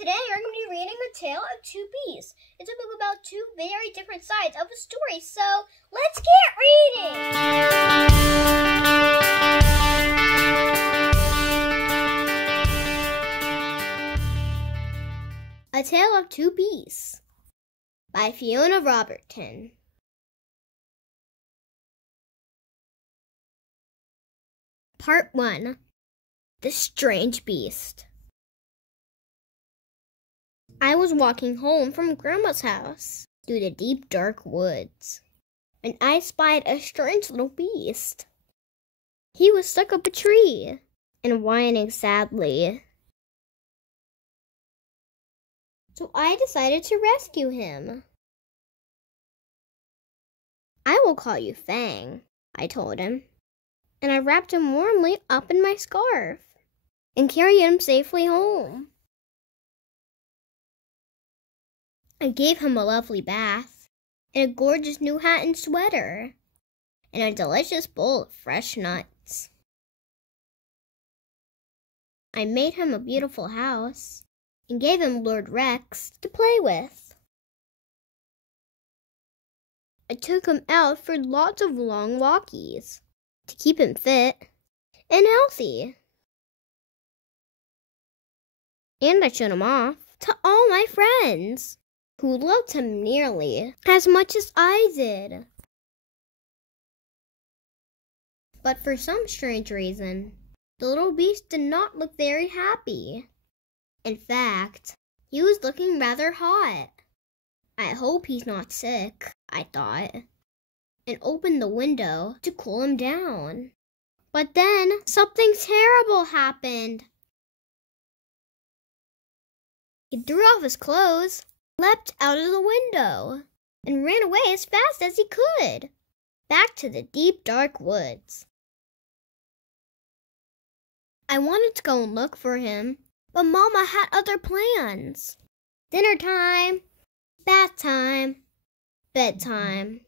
Today we're going to be reading A Tale of Two Beasts. It's a book about two very different sides of a story, so let's get reading! A Tale of Two Beasts by Fiona Robertson. Part 1. The Strange Beast. I was walking home from Grandma's house through the deep, dark woods, and I spied a strange little beast. He was stuck up a tree and whining sadly. So I decided to rescue him. I will call you Fang, I told him, and I wrapped him warmly up in my scarf and carried him safely home. I gave him a lovely bath, and a gorgeous new hat and sweater, and a delicious bowl of fresh nuts. I made him a beautiful house, and gave him Lord Rex to play with. I took him out for lots of long walkies, to keep him fit and healthy. And I showed him off to all my friends, who loved him nearly as much as I did. But for some strange reason, the little beast did not look very happy. In fact, he was looking rather hot. I hope he's not sick, I thought, and opened the window to cool him down. But then something terrible happened. He threw off his clothes, leapt out of the window, and ran away as fast as he could, back to the deep, dark woods. I wanted to go and look for him, but Mama had other plans. Dinner time, bath time, bedtime.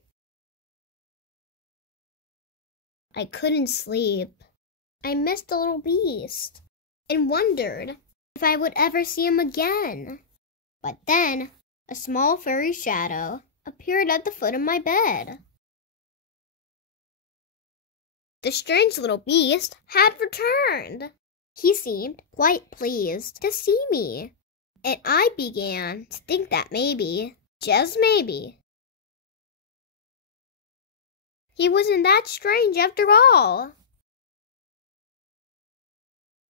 I couldn't sleep. I missed the little beast and wondered if I would ever see him again. But then a small furry shadow appeared at the foot of my bed. The strange little beast had returned. He seemed quite pleased to see me, and I began to think that maybe, just maybe, he wasn't that strange after all.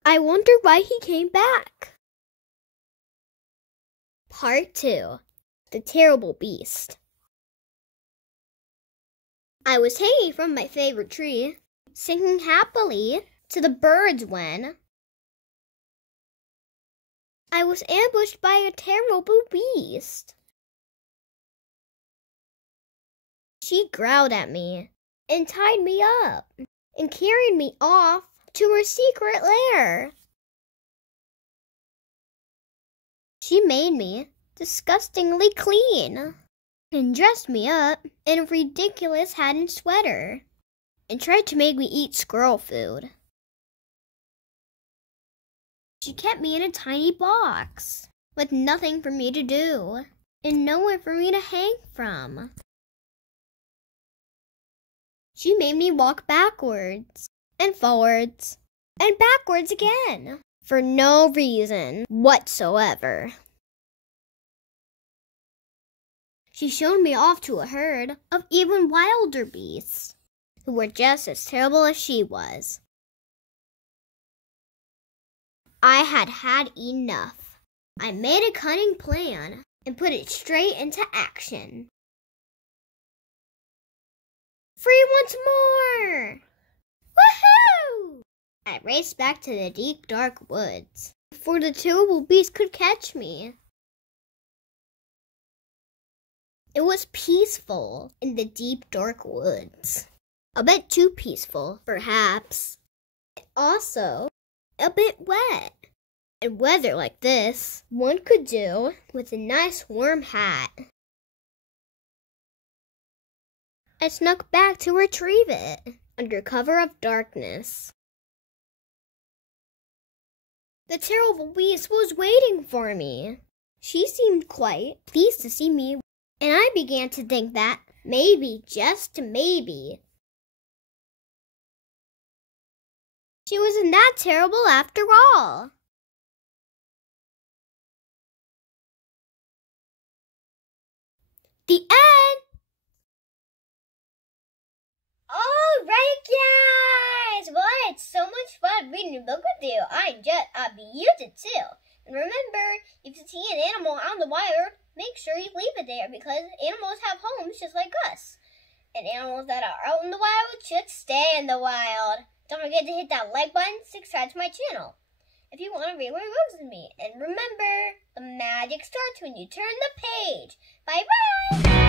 I wonder why he came back. Part 2. The Terrible Beast. I was hanging from my favorite tree, singing happily to the birds when I was ambushed by a terrible beast. She growled at me and tied me up and carried me off to her secret lair. She made me disgustingly clean and dressed me up in a ridiculous hat and sweater and tried to make me eat squirrel food. She kept me in a tiny box with nothing for me to do and nowhere for me to hang from. She made me walk backwards and forwards and backwards again for no reason whatsoever. She showed me off to a herd of even wilder beasts who were just as terrible as she was. I had had enough. I made a cunning plan and put it straight into action. Free once more! Woohoo! I raced back to the deep, dark woods before the terrible beast could catch me. It was peaceful in the deep, dark woods. A bit too peaceful, perhaps. Also, a bit wet. And weather like this, one could do with a nice warm hat. I snuck back to retrieve it under cover of darkness. The terrible beast was waiting for me. She seemed quite pleased to see me, and I began to think that maybe, just maybe, she wasn't that terrible after all. The end. All right, guys. Well, it's so much fun reading a book with you. I used it too. And remember, if you see an animal out in the wild, make sure you leave it there because animals have homes just like us. And animals that are out in the wild should stay in the wild. Don't forget to hit that like button, subscribe to my channel if you want to read more books with me. And remember, the magic starts when you turn the page. Bye-bye!